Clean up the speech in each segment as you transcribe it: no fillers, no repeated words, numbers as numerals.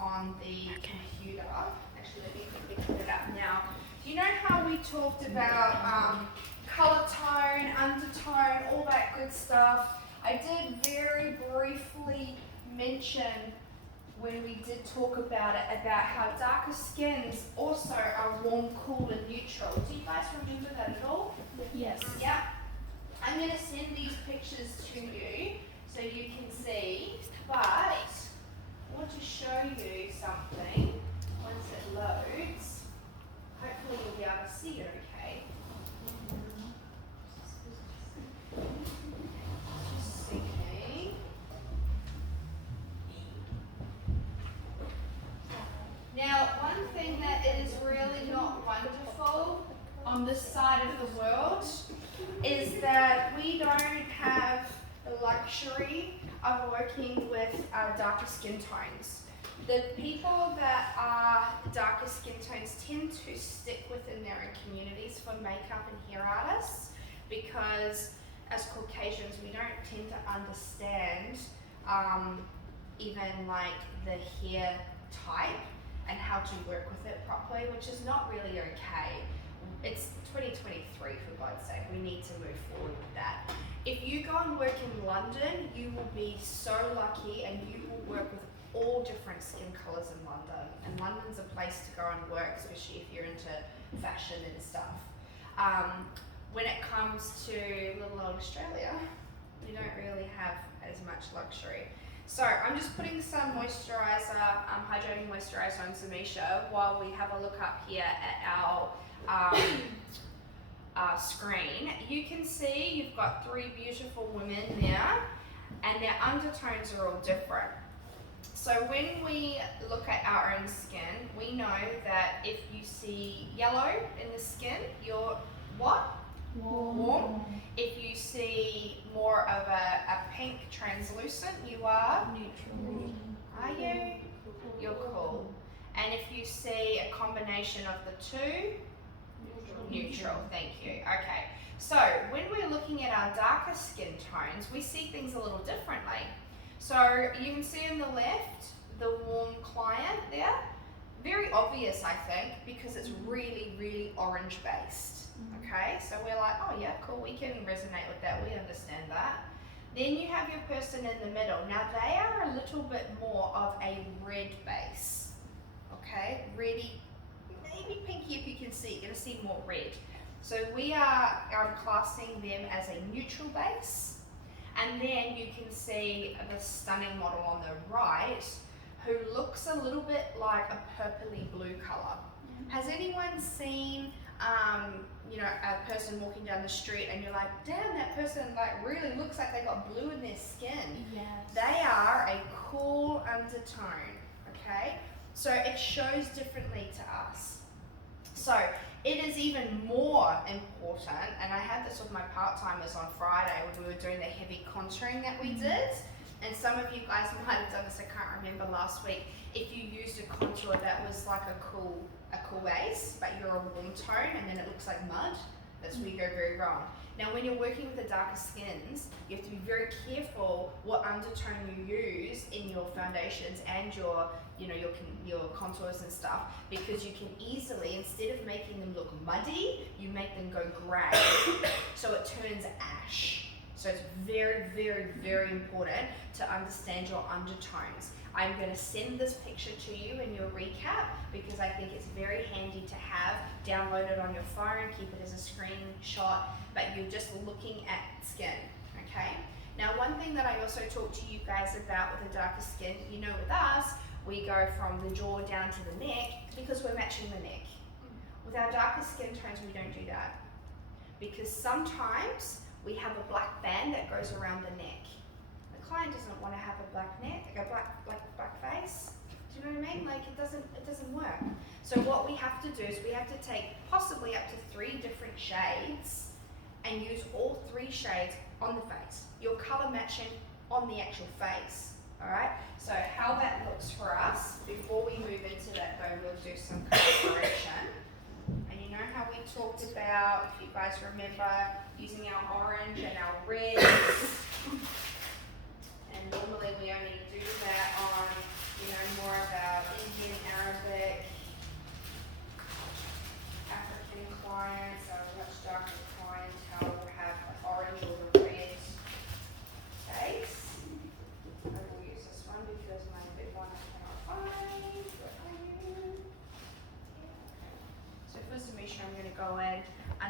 on the computer. Actually, let me quickly put it up now. Do you know how we talked about color tone, undertone, all that good stuff? I did very briefly mention when we did talk about it, about how darker skins also are warm, cool, and neutral. Do you guys remember that at all? Yes. Yeah. I'm going to send these pictures to you so you can see, but I want to show you something once it loads. Hopefully you'll be able to see it okay. Just see me. Now, one thing that is really not wonderful on this side of the world is that we don't have the luxury of working with darker skin tones. The people that are darker skin tones tend to stick within their own communities for makeup and hair artists, because as Caucasians we don't tend to understand even like the hair type and how to work with it properly, which is not really okay. It's 2023, for God's sake, we need to move forward with that. If you go and work in London, you will be so lucky, and you will work with all different skin colours in London. And London's a place to go and work, especially if you're into fashion and stuff. When it comes to little old Australia, we don't really have as much luxury. So I'm just putting some moisturiser, hydrating moisturiser on Zamisha while we have a look up here at our screen. You can see you've got three beautiful women there, and their undertones are all different. So when we look at our own skin, we know that if you see yellow in the skin, you're what? Warm. If you see more of a pink translucent, you are Neutral. Are you? You're cool. And if you see a combination of the two, neutral. Thank you. Okay. So when we're looking at our darker skin tones, we see things a little differently. So you can see on the left the warm client there. Very obvious, I think, because it's really, really orange based. Okay, so we're like, oh yeah, cool, we can resonate with that, we understand that. Then you have your person in the middle. Now they are a little bit more of a red base. Okay, reddy, maybe pinky if you can see, you're going to see more red. So we are classing them as a neutral base. And then you can see the stunning model on the right who looks a little bit like a purpley blue colour. Has anyone seen a person walking down the street and you're like, damn, that person like really looks like they got blue in their skin? Yes. They are a cool undertone, okay? So it shows differently to us. So it is even more important, and I had this with my part-timers on Friday when we were doing the heavy contouring that we did, and some of you guys might have done this, I can't remember last week, if you used a contour that was like a cool base, but you're a warm tone and then it looks like mud, that's where you go very wrong. Now when you're working with the darker skins, you have to be very careful what undertone you use in your foundations and your contours and stuff, because you can easily, instead of making them look muddy, you make them go grey, so it turns ash. So it's very, very, very important to understand your undertones. I'm going to send this picture to you in your recap because I think it's very handy to have. Download it on your phone, keep it as a screenshot, but you're just looking at skin, okay? Now one thing that I also talked to you guys about with the darker skin, with us, we go from the jaw down to the neck because we're matching the neck. With our darker skin tones, we don't do that because sometimes we have a black band that goes around the neck. The client doesn't want to have a black neck, a black face. Do you know what I mean? Like it doesn't work. So what we have to do is we have to take possibly up to 3 different shades and use all 3 shades on the face. Your color matching on the actual face. All right. So how that looks for us before we move into that, though, we'll do some color correction. And you know how we talked about, if you guys remember, using our orange and our red. And normally we only do that on, more of our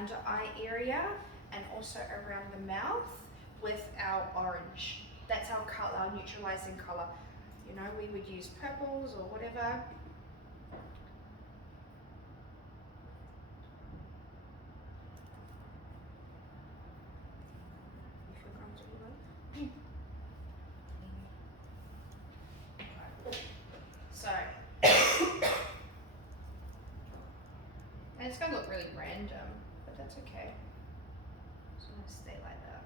under eye area and also around the mouth with our orange. That's our color, our neutralizing color. You know, we would use purples or whatever. You feel comfortable then? So, and it's gonna look really random, but that's okay. Just gonna stay like that.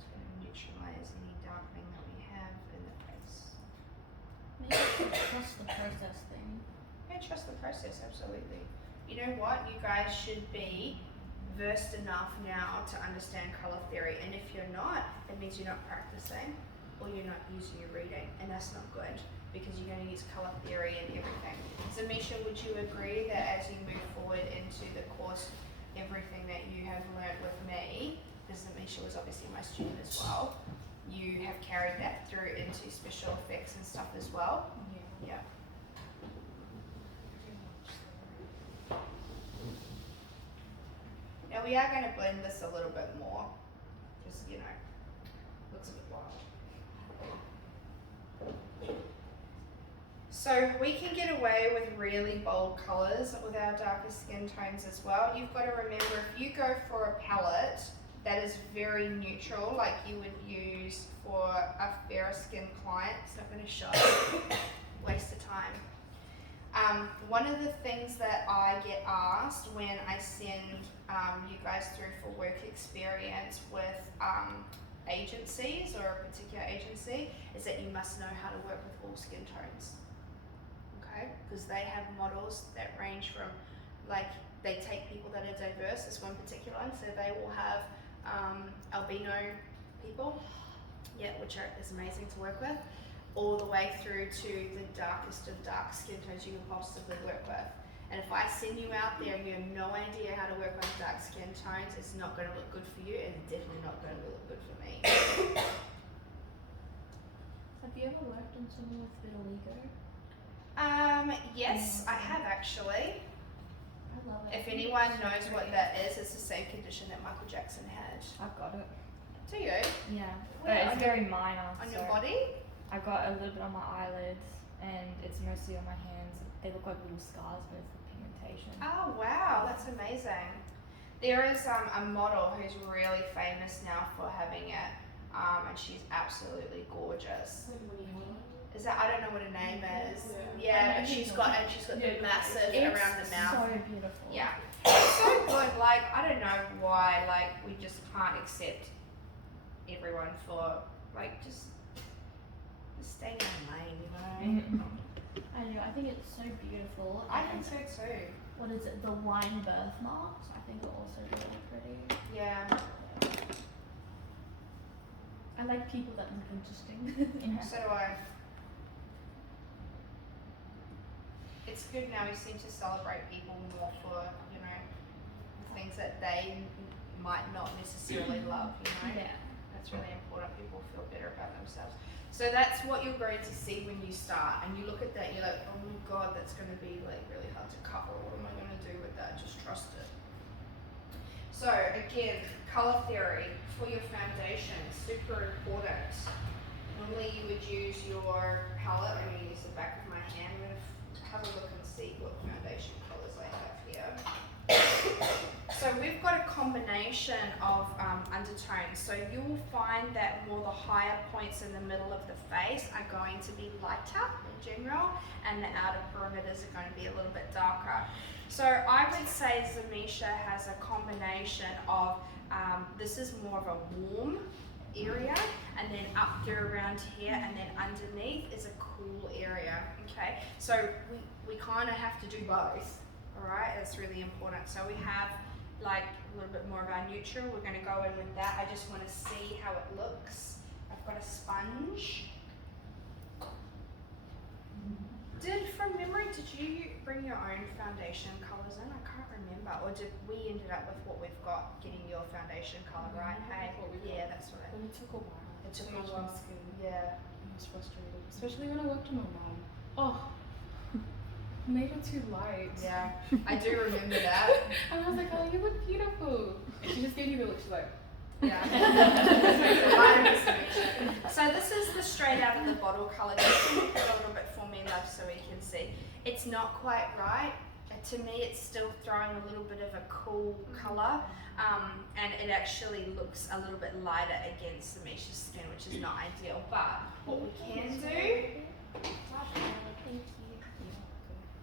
Just gonna neutralize any darkening that we have in the face. Maybe you should trust the process thing. Yeah, trust the process, absolutely. You know what? You guys should be versed enough now to understand color theory, and if you're not, it means you're not practicing or you're not using your reading, and that's not good because you're going to use color theory and everything. So Misha, would you agree that as you move forward into the course, everything that you have learned with me, because Misha was obviously my student as well, you have carried that through into special effects and stuff as well? Yeah. Now we are going to blend this a little bit more, just, you know, looks a bit wild. So we can get away with really bold colours with our darker skin tones as well. You've got to remember, if you go for a palette that is very neutral, like you would use for a fairer skinned client, it's not going to show, waste of time. One of the things that I get asked when I send you guys through for work experience with agencies or a particular agency is that you must know how to work with all skin tones. Okay? Because they have models that range from, like, they take people that are diverse, this one particular one, so they will have albino people, yeah, which is amazing to work with, all the way through to the darkest of dark skin tones you can possibly work with. And if I send you out there and you have no idea how to work on dark skin tones, it's not going to look good for you, and it's definitely not going to look good for me. Have you ever worked on someone with vitiligo? Yes, I have actually. I love it. If anyone knows what that is, it's the same condition that Michael Jackson had. I've got it. Do you? Yeah. Where? But it's very minor. On so your body? I've got a little bit on my eyelids and it's mostly on my hands. They look like little scars, but it's the pigmentation. Oh wow, that's amazing. There is a model who's really famous now for having it, and she's absolutely gorgeous. Is that, I don't know what her name is. Yeah, but she's got the massive around the mouth. So beautiful. Yeah, it's so good. Like, I don't know why, like, we just can't accept everyone for, like, just stay in our lane, you know. I do. I think it's so beautiful. I and think so too. What is it? The wine birthmarks. I think are also really pretty. Yeah. I like people that look interesting. So do I. It's good now, we seem to celebrate people more for, you know, the things that they might not necessarily love, you know. Yeah. That's really important. People feel better about themselves. So that's what you're going to see when you start, and you look at that, you're like, oh my god, that's going to be like really hard to cover. What am I going to do with that? Just trust it. So again, color theory for your foundation, super important. Normally you would use your palette. I'm going to use the back of my hand. I'm going to have a look and see what foundation colors I have here. So we've got a combination of undertones. So you'll find that more the higher points in the middle of the face are going to be lighter in general, and the outer perimeters are going to be a little bit darker. So I would say Zamisha has a combination of, this is more of a warm area, and then up through around here, and then underneath is a cool area, okay? So we kind of have to do both, all right? That's really important. So we have like a little bit more of our neutral. We're going to go in with that. I just want to see how it looks. I've got a sponge. From memory, did you bring your own foundation colours in? I can't remember. Or did we ended up with what we've got, getting your foundation colour, right? Hey, yeah, that's what But it took a while. it took a Changed while. my skin. Yeah. It was frustrating. Especially when I worked on my mom. Oh. made it too light. Yeah, I do remember that. And I was like, oh, you look beautiful. And she just gave me the look. She's like, Yeah. So this is the straight out of the bottle colour. Just look at it a little bit for me, love, so we can see. It's not quite right. To me, it's still throwing a little bit of a cool colour, and it actually looks a little bit lighter against Amisha's skin, which is not ideal. But what we can do,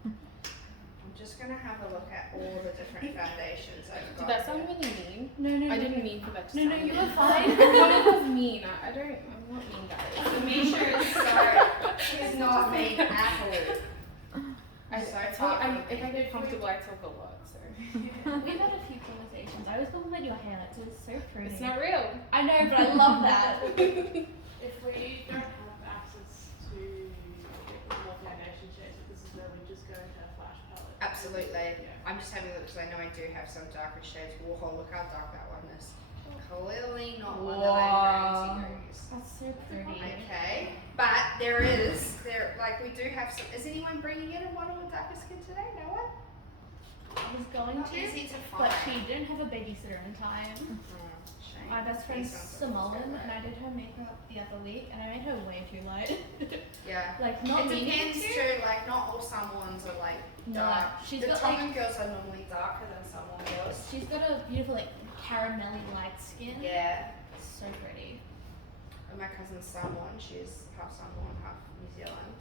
I'm just going to have a look at all the different foundations I've got. did that sound really mean? No. I didn't mean for that to No, sound you mean. were fine. That was mean. I'm not mean, guys. Amisha is she's not mean at all. If I get comfortable, I talk a lot, so. We've had a few conversations. I always compliment your highlights. It's so pretty. It's not real. I know, but I love that. If we don't have access to more foundation shades, this is where we just go into a flash palette. Absolutely. Yeah. I'm just having a look because I know I do have some darker shades. Whoa, look how dark that one is. Clearly not one that I'm going to use. That's so pretty. Okay, but we do have some. Is anyone bringing in a model with darker skin today? No one? I was going Not to, easy to but find. she didn't have a babysitter in time. Shame. My best friend These ones are Simone, always and I did her makeup the other week, and I made her way too light. Yeah. Like not It meaning depends to. too. Like not all someones are like No, dark. she's The got Tongan like girls are normally darker than someone girls. she's got a beautiful like caramelly light skin. Yeah. So pretty. And my cousin's Samoan. She's half Samoan, half New Zealand.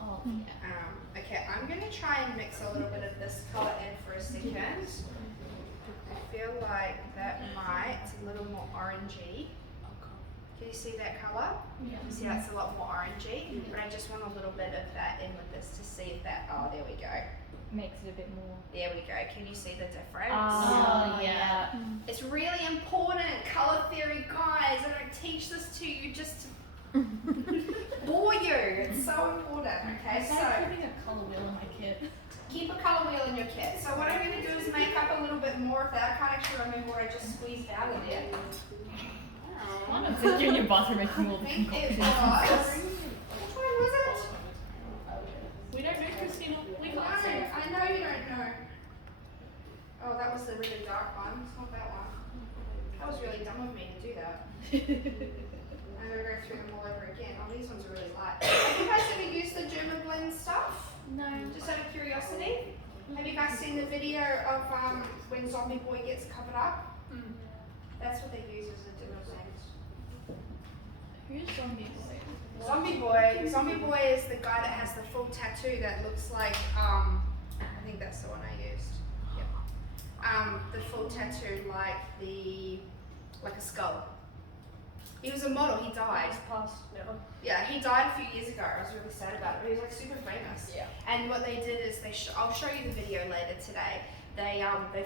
Oh yeah. Okay, I'm going to try and mix a little bit of this colour in for a second. I feel like that might, it's a little more orangey. Can you see that colour? Yeah. You see that's a lot more orangey, but I just want a little bit of that in with this to see if that, oh there we go. Makes it a bit more. There we go, can you see the difference? Oh, yeah. It's really important, colour theory guys. I don't teach this to you just to bore you. It's so important, okay? I started putting a colour wheel in my kit. Keep a colour wheel in your kit. So what I'm going to do is make up a little bit more of that. I can't actually remember what I just squeezed out of there. One of Since you're in your bathroom making all I the think it concoctions. was. Which one was it? We don't know, Christina. We No, can't say. I know you don't know. Oh, that was the really dark one. It's not that one. That was really dumb of me to do that. I'm going to go through them all over again. Oh, these ones are really light. Have you guys ever used the German blend stuff? No. Just out of curiosity? Have you guys seen the video of when Zombie Boy gets covered up? That's what they use as a German blend. Who's Zombie Boy? Zombie Boy is the guy that has the full tattoo that looks like I think that's the one I used. Yep. The full tattoo like a skull. He was a model. He died. Past now. Yeah, he died a few years ago. I was really sad about it. But he was like super famous. Yeah. And what they did is I'll show you the video later today. They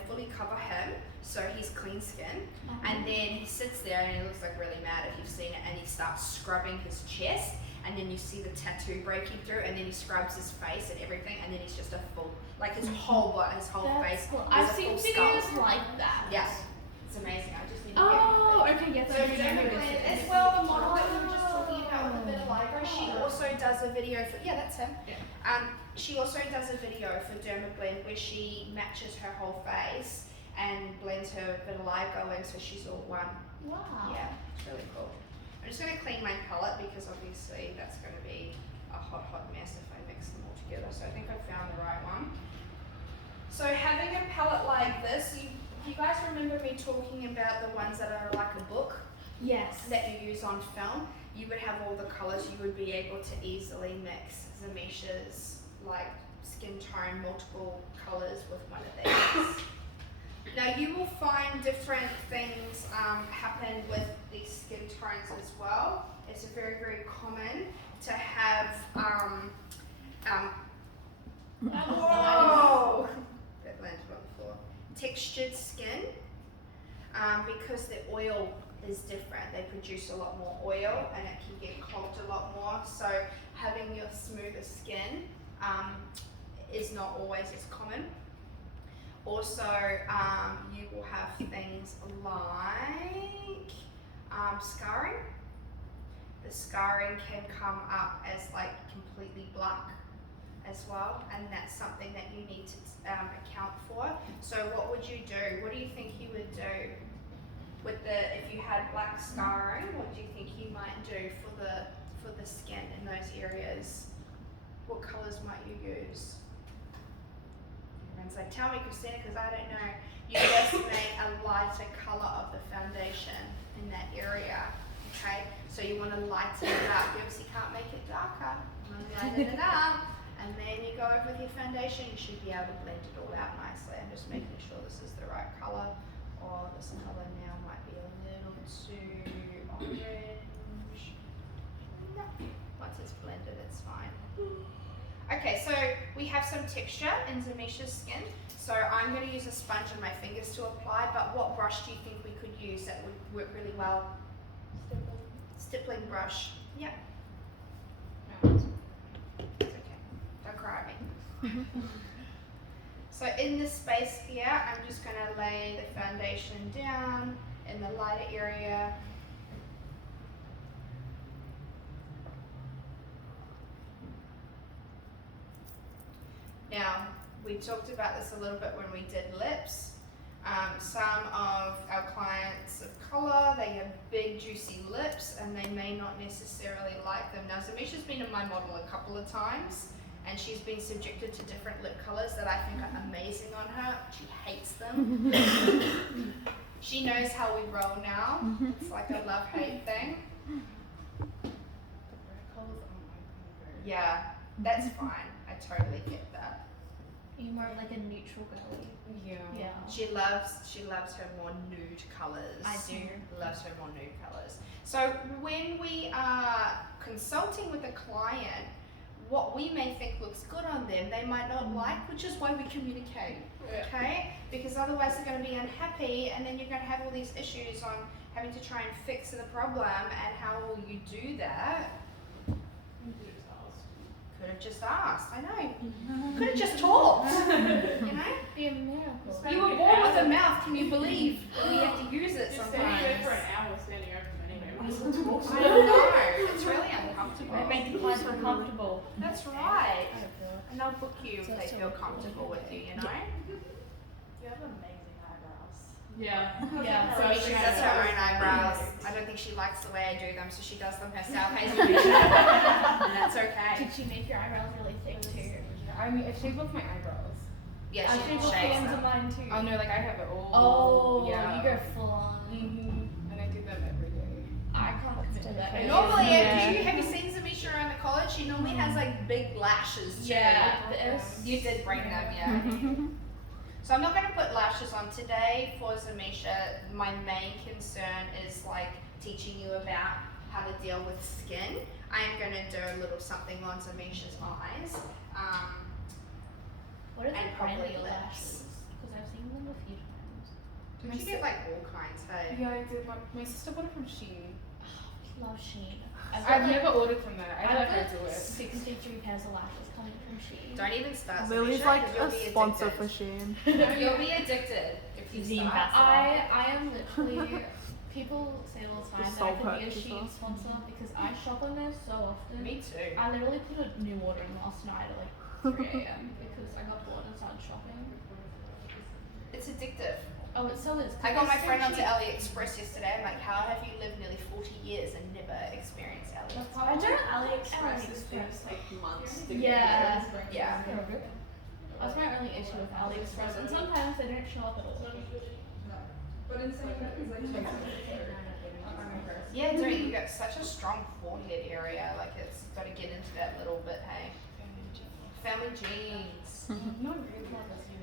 fully cover him, so he's clean skin, and then he sits there and he looks like really mad if you've seen it, and he starts scrubbing his chest, and then you see the tattoo breaking through, and then he scrubs his face and everything, and then he's just a full, like his whole body, his whole face. Cool. is I've a seen full skull. videos like that. Yeah, it's amazing. I just need to Oh, get okay, yes, So I do Gemma know Glenn, this. as well, the model that we were just talking about with the vitiligo, she also does a video for, yeah, that's him. Yeah. She also does a video for Dermablend where she matches her whole face and blends her vitiligo in so she's all one. Wow. Yeah, it's really cool. I'm just going to clean my palette because obviously that's going to be a hot mess if I mix them all together. So I think I found the right one. So having a palette like this, you guys remember me talking about the ones that are like a book Yes. that you use on film? You would have all the colours, you would be able to easily mix Zamesha's like skin tone, multiple colours with one of these. Now you will find different things happen with these skin tones as well. It's very, very common to have whoa! That landed on the floor. Textured skin, because the oil is different. They produce a lot more oil and it can get clogged a lot more. So having your smoother skin is not always as common. Also, you will have things like scarring. The scarring can come up as like completely black as well, and that's something that you need to account for. So what would you do? What do you think you would do with if you had black scarring? What do you think you might do for the skin in those areas? What colours might you use? Everyone's like, tell me, Christina, because I don't know. You just make a lighter colour of the foundation in that area. Okay, so you want to lighten it up. You obviously can't make it darker. You want to lighten it up, and then you go over with your foundation. You should be able to blend it all out nicely. I'm just making sure this is the right colour. Or this colour now might be a little too orange. No, once it's blended, it's fine. Okay, so we have some texture in Zamisha's skin. So I'm going to use a sponge on my fingers to apply. But what brush do you think we could use that would work really well? Stippling brush. Yep. It's okay. Don't cry at me. So in this space here, I'm just going to lay the foundation down in the lighter area. Now, we talked about this a little bit when we did lips. Some of our clients of colour, they have big juicy lips and they may not necessarily like them. Now Zamisha's been in my model a couple of times and she's been subjected to different lip colours that I think are amazing on her. She hates them. She knows how we roll now. It's like a love-hate thing. Yeah, that's fine. I totally get that. Are you more of like a neutral girly? Yeah. She loves her more nude colours. I do. Loves her more nude colours. So when we are consulting with a client, what we may think looks good on them, they might not like, which is why we communicate. Okay? Because otherwise they're going to be unhappy and then you're going to have all these issues on having to try and fix the problem, and how will you do that? Could have just asked. I know. Could have just talked. You know? Be a miracle. You were born with a mouth. Can you believe that we have to use it Just standing there sometimes? for an hour standing open anyway. I don't know. It's really uncomfortable. It made the clients uncomfortable. That's right. I don't feel it. And they'll book you if they feel comfortable with you. You know? You have amazing eyebrows. Yeah. Yeah. So she does her own eyebrows. I don't think she likes the way I do them, so she does them herself. And that's okay. Did she make your eyebrows really thick too? I mean, I shave off my eyebrows. Yeah, I she shave off the shakes ends of them. mine too. Oh no, like I have it all. Oh, yeah. you go full on. And I do them every day. I can't commit to that. Normally, Yeah. have you seen Zamisha around the college? She normally has like big lashes too. Yeah. You did bring them, yeah. So I'm not going to put lashes on today for Zamisha. My main concern is like teaching you about how to deal with skin. I am going to do a little something on Zamisha's eyes. What are the And brand probably new lips. lashes? Because I've seen them a few times. Did you get like all kinds, hey? Yeah, I did. My sister bought it from Shein. Love Shein. I've never ordered from there. I I've let her got do it. 63 pairs of lashes coming from Shein. Don't even start. Lily's Zamisha, like 'cause you'll a be sponsor addicted. for Shein. You'll be addicted if you The start. ambassador. I am literally, people say all the time that I sole could be a purchaser. Shein sponsor because I shop on there so often. Me too. I literally put a new order in last night at like 3 a.m. because I got bored and started shopping. It's addictive. Oh, it so is. I got my friend onto AliExpress yesterday. I'm like, how have you lived nearly 40 years and never experienced AliExpress? I don't AliExpress. Take months Yeah. Yeah. That's my only issue with AliExpress, and sometimes they don't show up at all. Yeah, dude, you got such a strong forehead area. Like, it's got to get into that little bit, hey? Family genes. Not really, you know.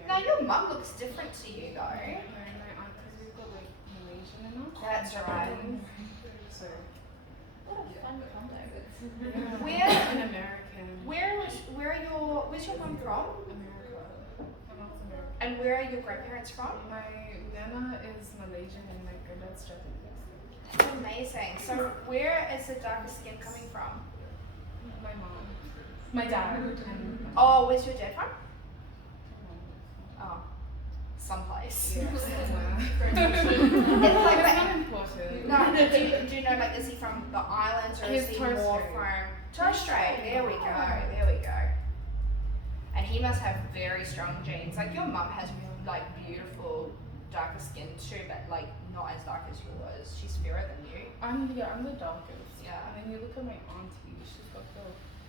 Now, your mum looks different to you, though. My aunt, because we've got like Malaysian in us. That's right. So. What a fun combo. Where- An American. Where's your mum from? America. I'm not American. And where are your grandparents from? My nana is Malaysian and my granddad's Japanese. That's amazing. So, where is the darker skin coming from? My mom. My dad. And Oh, where's your dad from? Oh, someplace. yes. It's like It's that. not important. No, do you know, like, is he from the islands or He's is he Torres more Strait. from Torres Strait? There we go. There we go. he must have very strong genes. Like your mum has like beautiful darker skin too, but like not as dark as yours. She's fairer than you. I'm the darkest. Yeah. And then you look at my auntie, she's got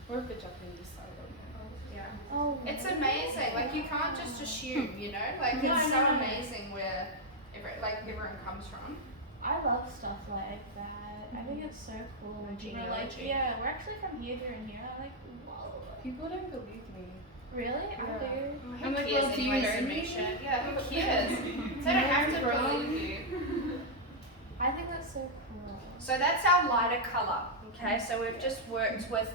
more of the Japanese side of me. Yeah. Oh, It's amazing. Like you can't just assume, you know. Like No, it's so no. amazing where everyone comes from. I love stuff like that. I think it's so cool. Like When we're like, genealogy. yeah, we're actually from here, here, and here. I'm like, whoa. People don't believe me. Really? I Yeah. do. Who I'm like, cares well, do you anyway, know me? Samisha? Yeah, who cares? They don't have to believe you. I think that's so cool. So that's our lighter colour. Okay, so we've just worked with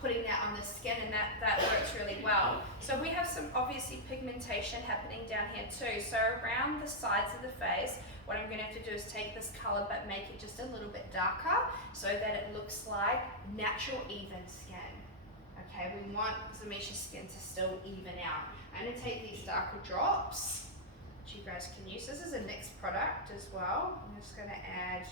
putting that on the skin, and that works really well. So we have some obviously pigmentation happening down here too. So around the sides of the face, what I'm going to have to do is take this colour but make it just a little bit darker so that it looks like natural even skin. Okay, we want Zamisha's skin to still even out. I'm going to take these darker drops, which you guys can use. This is a NYX product as well. I'm just going to add,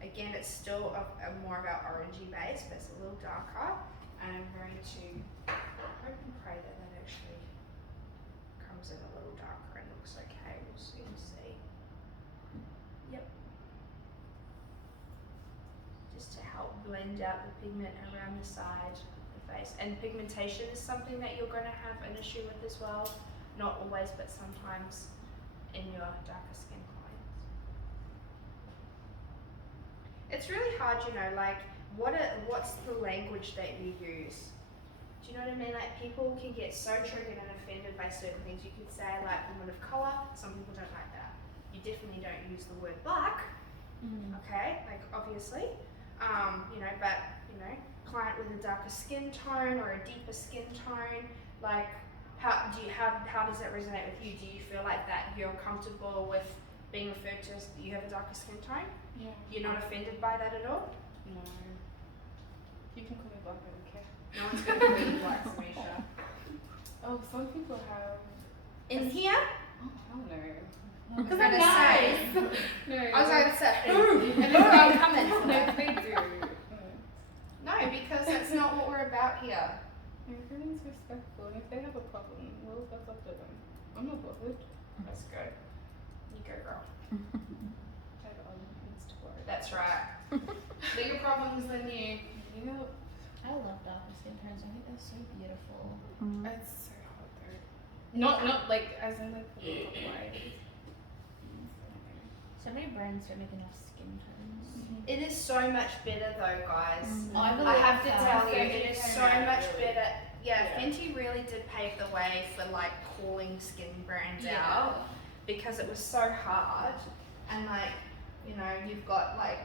again, it's still a more of our orangey base, but it's a little darker. And I'm going to hope and pray that that actually comes in a little darker and looks okay. We'll soon see. Yep. Just to help blend out the pigment around the side of the face. And pigmentation is something that you're going to have an issue with as well. Not always, but sometimes in your darker skin clients. It's really hard, you know, like what's the language that you use? Do you know what I mean? Like people can get so triggered and offended by certain things. You could say like woman of colour, some people don't like that. You definitely don't use the word black, okay? Like obviously, you know, but you know, client with a darker skin tone or a deeper skin tone, like how does that resonate with you? Do you feel like that you're comfortable with being referred to as you have a darker skin tone? Yeah. You're not offended by that at all? No. You can call me black, I don't care. No one's going to call you black, Samisha. Oh, some people have. In here? Oh, I don't know. I was Because gonna I'm say. No. I was going to say, They- and then I'm coming for No, that. they do. No, because that's not what we're about here. Everyone's respectful, and if they have a problem, well, that's up to them. I'm not bothered. Let's go. You go, girl. I have other things to worry about. That's right. Bigger problems than you. Yep. I love darker skin tones. I think they're so beautiful. It's so hot though. Not like as in like the look of white. So many brands don't make enough skin tones. It is so much better though, guys. I I have to believe tell that. you, it is so much better. Yeah, Fenty really did pave the way for like calling skin brands out because it was so hard. And like, you know, you've got like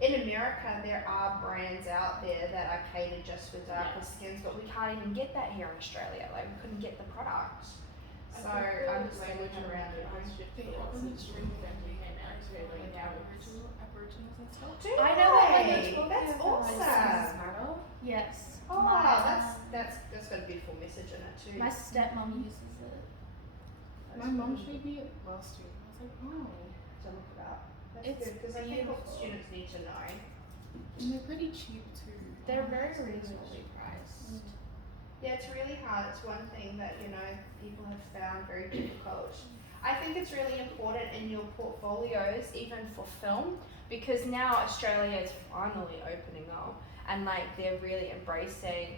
in America there are brands out there that are catered just for darker skins, but we can't even get that here in Australia. Like we couldn't get the product. So I'm just looking around it. They have them extremely friendly came out to like Aboriginals and stuff. Do I know what they? you're talking That's about. awesome. Yes. Oh, my, that's got a beautiful message in it too. my stepmom uses it. My mom showed me it last week. I was like, oh. To look it up. That's It's good because I think what beautiful. students need to know. And they're pretty cheap too. They're very reasonably priced. Yeah, it's really hard. It's one thing that, you know, people have found very difficult. I think it's really important in your portfolios, even for film, because now Australia is finally opening up and like they're really embracing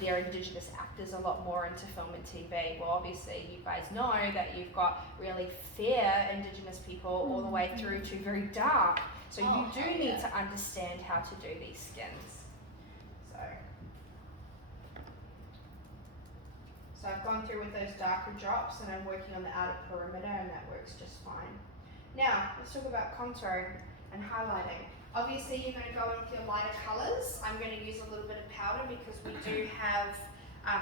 their Indigenous actors a lot more into film and TV. Well, obviously you guys know that you've got really fair Indigenous people all the way through to very dark. So you do need to understand how to do these skins. So I've gone through with those darker drops and I'm working on the outer perimeter and that works just fine. Now, let's talk about contour and highlighting. Obviously you're going to go in with your lighter colours. I'm going to use a little bit of powder because we do have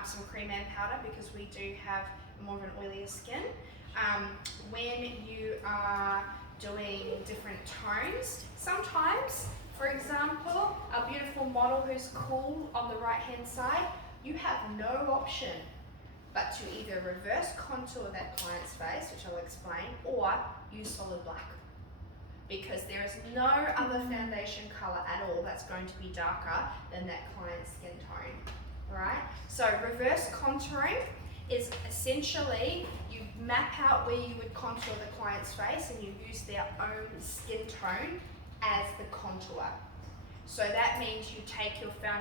some cream and powder because we do have more of an oilier skin. When you are doing different tones, sometimes, for example, a beautiful model who's cool on the right hand side, you have no option but to either reverse contour that client's face, which I'll explain, or use solid black. Because there is no other foundation colour at all that's going to be darker than that client's skin tone. right? So reverse contouring is essentially you map out where you would contour the client's face and you use their own skin tone as the contour. So that means you take your foundation